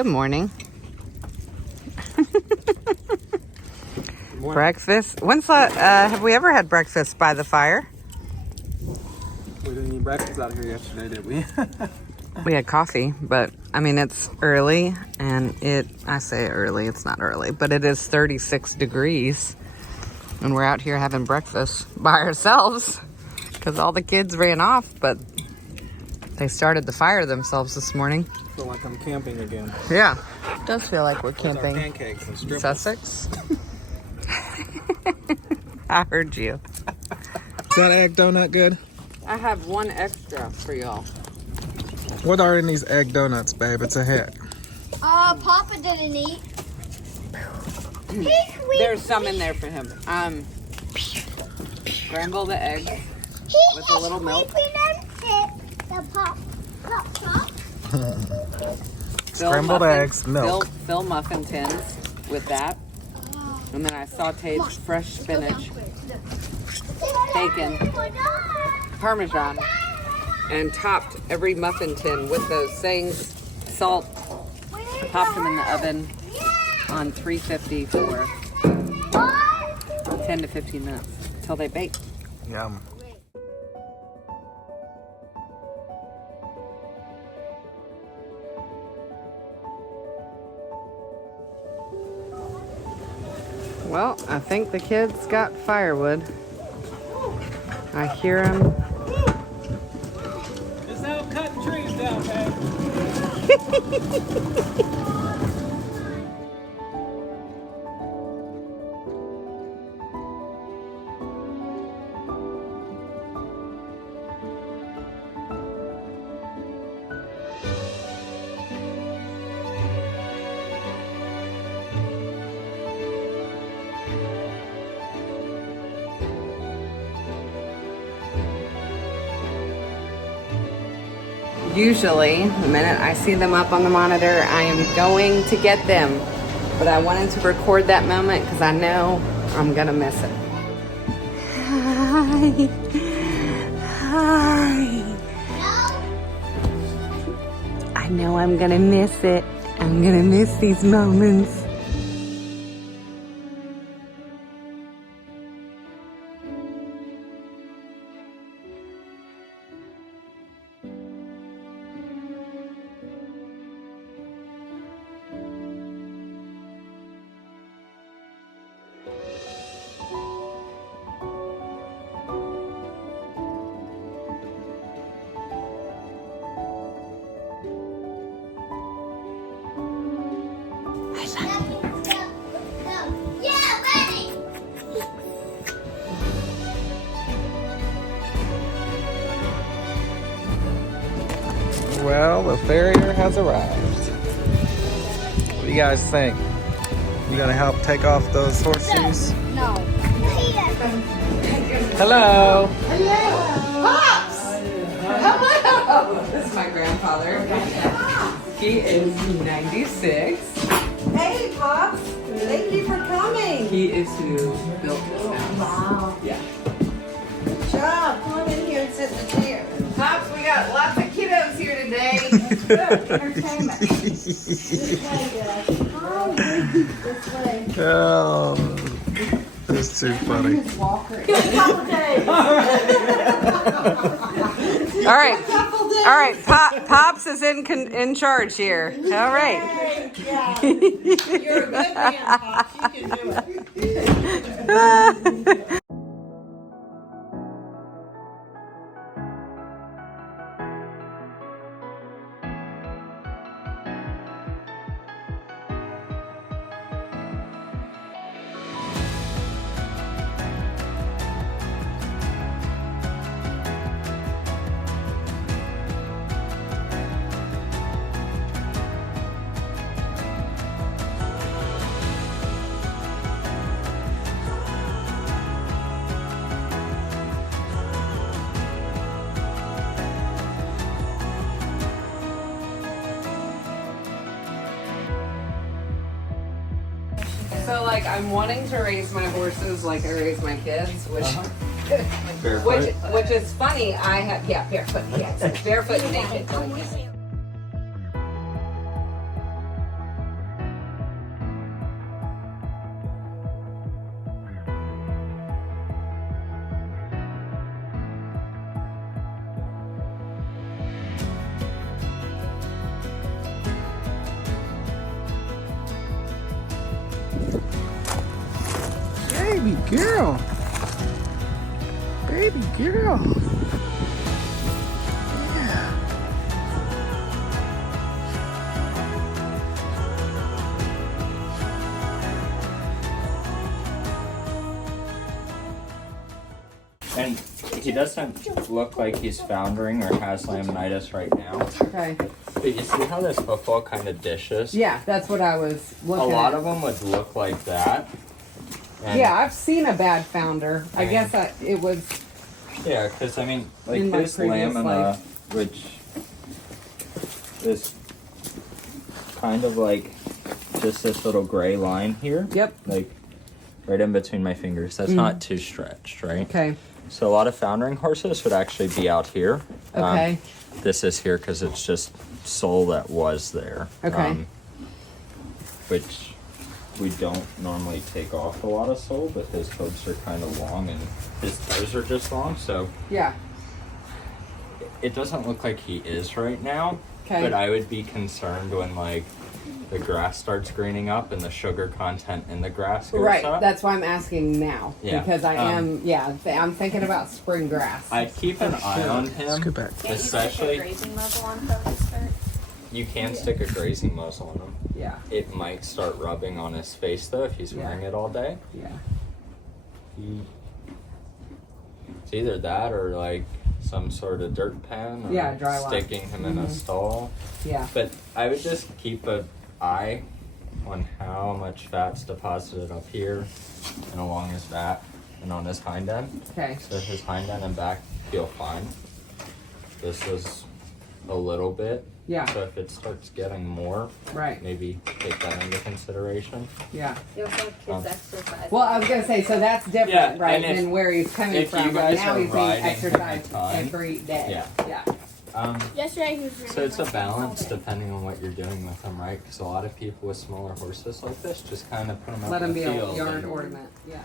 Good morning. Breakfast. When's the, have we ever had breakfast by the fire? We didn't eat breakfast out here yesterday, did we? We had coffee, but I mean, it's early and I say early, it's not early, but it is 36 degrees and we're out here having breakfast by ourselves because all the kids ran off, but they started the fire themselves this morning. I feel like I'm camping again. Yeah, it does feel like we're camping. Pancakes and strippers. Sussex. I heard you. Is that egg donut good? I have one extra for y'all. What are in these egg donuts, babe? It's a hit. Papa didn't eat. There's some in there for him. Scramble the eggs with a little milk. Scrambled eggs, milk. Fill muffin tins with that. And then I sauteed fresh spinach, bacon, Parmesan, and topped every muffin tin with those sayings, salt. Popped them in the oven on 350 for 10 to 15 minutes until they bake. Yum. Well, I think the kids got firewood. I hear them. It's out cutting trees down, babe. Usually, the minute I see them up on the monitor, I am going to get them. But I wanted to record that moment because I know I'm gonna miss it. Hi. Hi. I know I'm gonna miss it. I'm gonna miss these moments. Well, the Farrier has arrived. What do you guys think? You gonna help take off those horseshoes? No. Hello. Pops! Hello! This is my grandfather. He is 96. Hey, Pops. Thank you for coming. He is who built this house. Wow. Yeah. Good job. Come on in here and sit in the chair. Pops, we got lots of kiddos here today. Good. Entertainment. This way, Dad. Oh, this way. Oh, that's too funny. Walker. Good couple days. All right. All right. Pops is in charge here. All right. Yeah. You're a good man, Pops. You can do it. So, like, I'm wanting to raise my horses like I raise my kids, which which is funny. I have barefoot, yes, barefoot and naked. Baby girl. Baby girl. Yeah. And he doesn't look like he's foundering or has laminitis right now. Okay. But you see how this football kind of dishes? Yeah, that's what I was looking A lot at. of them would look like that. And Yeah, I've seen a bad founder. I guess it was. yeah, because I mean, like In my this previous lamina, life. which is kind of like just this little gray line here. Yep. Like right in between my fingers. That's not too stretched, right? Okay. So a lot of foundering horses would actually be out here. Okay. This is here because it's just sole that was there. Okay. Which we don't normally take off a lot of sole, but his hooves are kind of long and his toes are just long, so Yeah. it doesn't look like he is right now. Okay. But I would be concerned when like the grass starts greening up and the sugar content in the grass goes Right. up. That's why I'm asking now. Yeah. Because I am. Yeah. I'm thinking about spring grass. I'd keep an eye on him, Scoot back. especially. Grazing muzzle on for his skirt. You can stick a grazing muzzle on him. Yeah. It might start rubbing on his face though if he's Yeah. wearing it all day. Yeah. It's either that or like some sort of dirt pen or Yeah, dry lime. sticking him in a stall. Yeah. But I would just keep an eye on how much fat's deposited up here and along his back and on his hind end. Okay. So his hind end and back feel fine. This is a little bit. Yeah. So if it starts getting more, Right. maybe take that into consideration. Yeah. You also have kids exercise. Well, I was gonna say, so that's different, Yeah, right, and if- than where he's coming if from. you guys now are he's being riding him a exercised ton, every day. yeah. Yeah. Yesterday he was So it's a balance depending on what you're doing with them, right? Because a lot of people with smaller horses like this just kind of put them out Let in him the be a field. yard and- ornament. Yeah.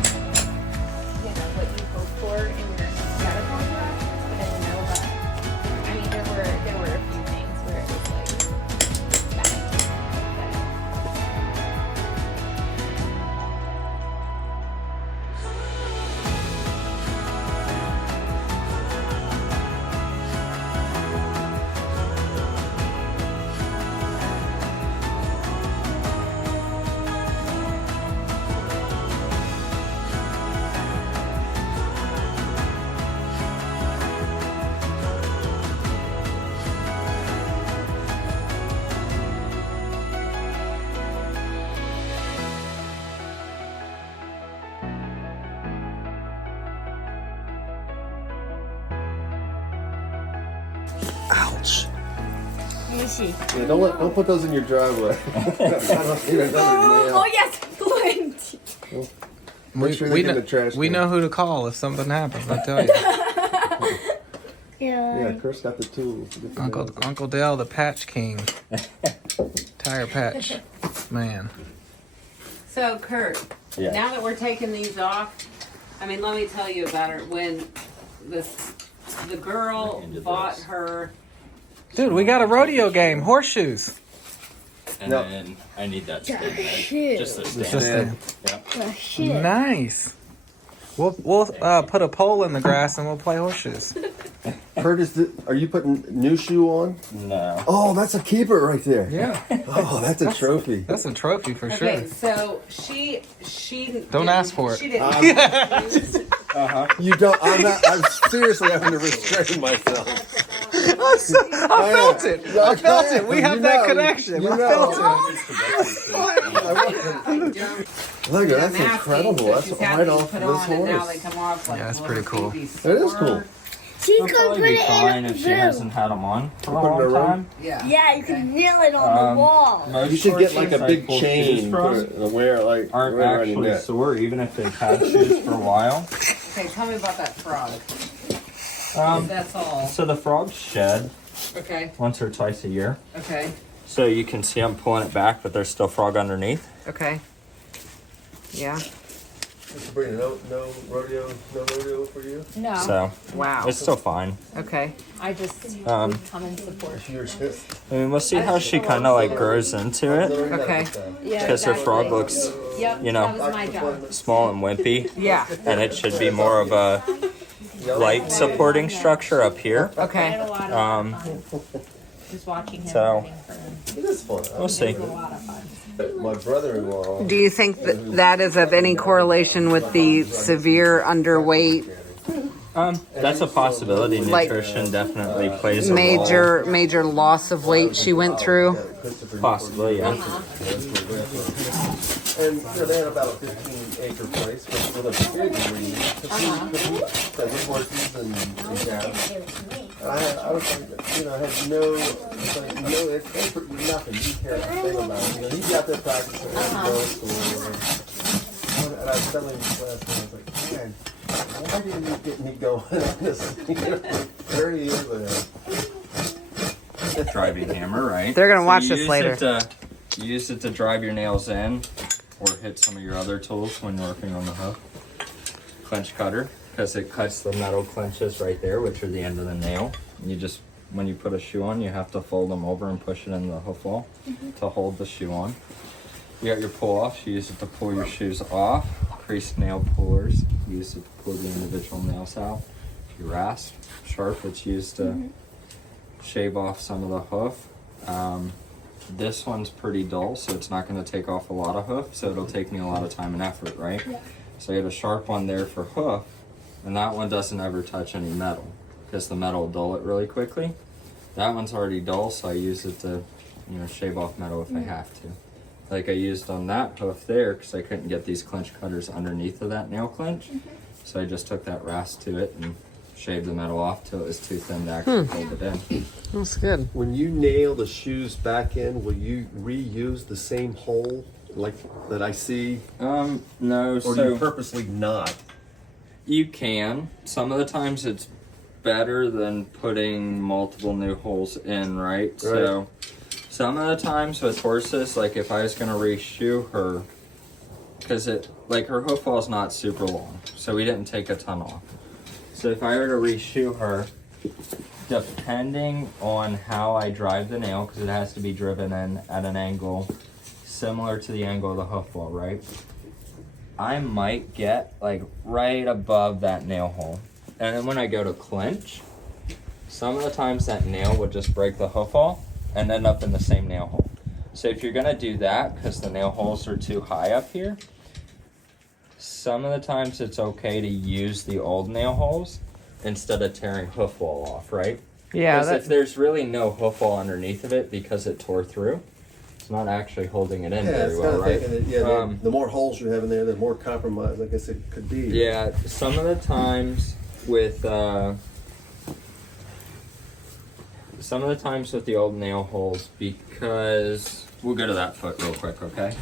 you know what you hope for in your medical interactions, but I didn't know about. I mean, there were a few things where it was like bad. Ouch. Let me see. Yeah, don't put those in your driveway. I don't need another nail. yes, Clint. Make sure they get in the trash we can. know who to call if something happens, I tell you. Yeah, Chris got the tools. to get the nails. Uncle Dale, the patch king. Tire patch. Man. So, Kurt, Yeah. now that we're taking these off, I mean, let me tell you about her. When the girl Into bought this. her. Dude, we got a rodeo game. Horseshoes. And No. then I need that stand, right? Just the stand. Just Yeah. nice. We'll put a pole in the grass and we'll play horseshoes. Curtis, are you putting new shoe on? No. Oh, that's a keeper right there. Yeah. Oh, that's a trophy. That's a trophy for Okay, sure. so she Don't ask for it. She didn't. You don't. I'm seriously having to restrain myself. I felt it. I felt it. We have that connection. You I know. felt it. Look, I'm that's asking, incredible. so That's she's had right these off put this on, and now they horse. come off like Yeah, that's little pretty cool. baby That is sore. cool. She It'll could probably put be it fine in a if she hasn't had them on for a Put it in long her room? time. Yeah. Yeah, you can nail it on the wall. Most You should get like a horses I big pull chain shoes from to wear like aren't right around your actually neck. sore, even if they've had shoes for a while. Okay, tell me about that frog. That's all. So the frogs shed Okay. once or twice a year. Okay. So you can see I'm pulling it back, but there's still frog underneath. Okay. Yeah. Mr. Brady, no rodeo for you? No, So Wow. it's still fine. Okay. I just Um, come and support. You're just I mean, we'll see how she kind of like grows into it. Okay. Yeah, Because her frog looks Yep, you know, that was my job. small and wimpy, Yeah. and it should be more of a light supporting structure up here. I Okay. had a lot of Um, fun. Just watching him so- running for them. it is fun. We'll see. It was a lot of fun. My brother-in-law. Do you think that that is of any correlation with the severe underweight, That's a possibility. Like- Nutrition definitely plays a major loss of weight she went through? role. Possibly, yeah. And you know, they had about a 15-acre place with a big green, with horses and calves. I was like, you know, I had no expert, nothing. You care a thing about it. You know, he's out there practicing at school. And I was telling him this last night, I was like, man, why didn't you get me going on this? You know, 30 years ago. Driving hammer, right? They're gonna watch you this use later. You use it to drive your nails in, or hit some of your other tools when you're working on the hoof. Clench cutter, because it cuts the metal clenches right there, which are the end of the nail. You just, when you put a shoe on, you have to fold them over and push it in the hoof wall to hold the shoe on. You got your pull off. You use it to pull your shoes off. Creased nail pullers. You use it to pull the individual nails out. Your rasp, sharp, it's used to shave off some of the hoof. This one's pretty dull, so it's not going to take off a lot of hoof, so it'll take me a lot of time and effort, right? Yeah. So I have a sharp one there for hoof, and that one doesn't ever touch any metal, because the metal will dull it really quickly. That one's already dull, so I use it to, you know, shave off metal if I have to. Like I used on that hoof there, because I couldn't get these clench cutters underneath of that nail clench. So I just took that rasp to it and shaved the metal off till it was too thin to actually hold it in. That's good. When you nail the shoes back in, will you reuse the same hole like that I see? No, Or do so you purposely not? you can. Some of the times it's better than putting multiple new holes in, right? So some of the times with horses, like if I was gonna reshoe her, because it, like her hoof wall's not super long, so we didn't take a ton off. So if I were to reshoe her, depending on how I drive the nail, because it has to be driven in at an angle similar to the angle of the hoof wall, right? I might get like right above that nail hole. And then when I go to clinch, some of the times that nail would just break the hoof wall and end up in the same nail hole. So if you're gonna do that, because the nail holes are too high up here, some of the times it's okay to use the old nail holes instead of tearing hoof wall off, right? Yeah. Because if there's really no hoof wall underneath of it because it tore through, it's not actually holding it in very well, right? The more holes you have in there, the more compromise, I guess it could be. Yeah, some of the times with the old nail holes, because we'll go to that foot real quick, okay?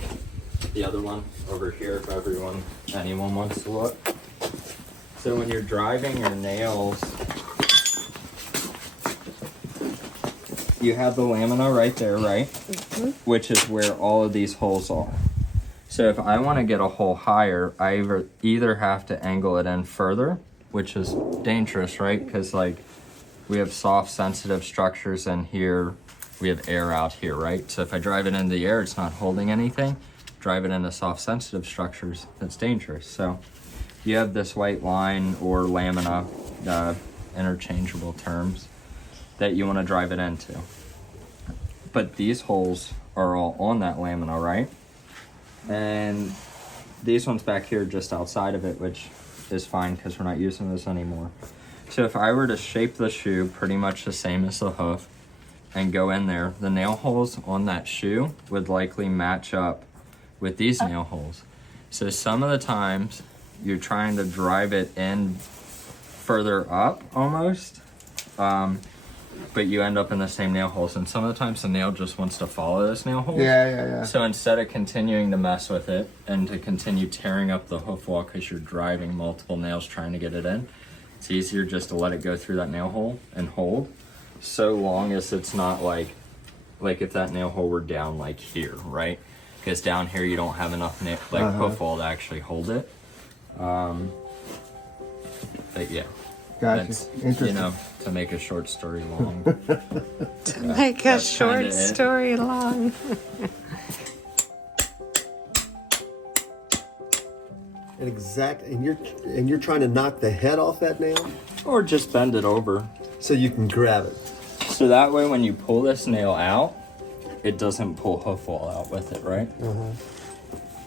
The other one over here, if anyone wants to look. So when you're driving your nails, you have the lamina right there, right? Which is where all of these holes are. So if I want to get a hole higher, I either have to angle it in further, which is dangerous, right? Because like we have soft, sensitive structures in here. We have air out here, right? So if I drive it into the air, it's not holding anything. Drive it into soft, sensitive structures, that's dangerous. So you have this white line or lamina, interchangeable terms, that you want to drive it into. But these holes are all on that lamina, right? And these ones back here just outside of it, which is fine because we're not using this anymore. So if I were to shape the shoe pretty much the same as the hoof and go in there, the nail holes on that shoe would likely match up with these nail holes. So some of the times you're trying to drive it in further up almost. But you end up in the same nail holes, and some of the times the nail just wants to follow this nail hole. Yeah. So instead of continuing to mess with it and to continue tearing up the hoof wall because you're driving multiple nails trying to get it in, it's easier just to let it go through that nail hole and hold, so long as it's not like if that nail hole were down like here, right? Because down here you don't have enough hoof wall to actually hold it. But yeah. Gotcha. That's, Interesting. you know, to make a short story long. To make a that's short kinda it. story long. And you're trying to knock the head off that nail Or just bend it over. so you can grab it. So that way when you pull this nail out, it doesn't pull hoof wall out with it, right?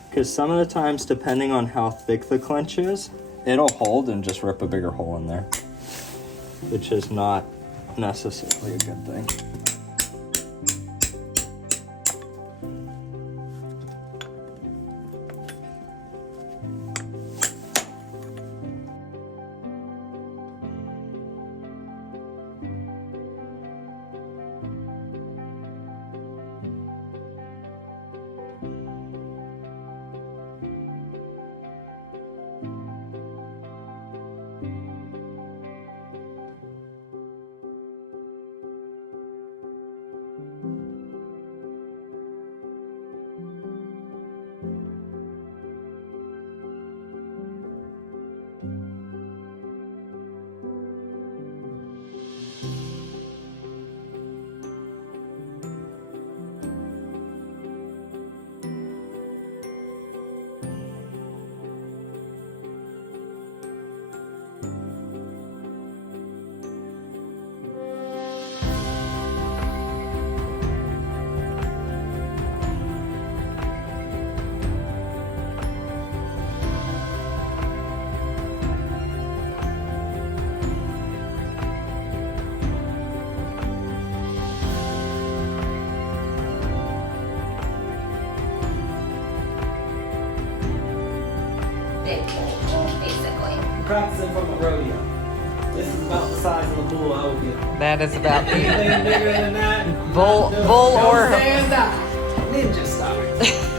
Because some of the times, depending on how thick the clench is, it'll hold and just rip a bigger hole in there, which is not necessarily a good thing. Big hole, basically. Practicing from a rodeo. This is about the size of the bull I would get. That is about the Anything bigger than that? bull Don't or stand up. Ninja style.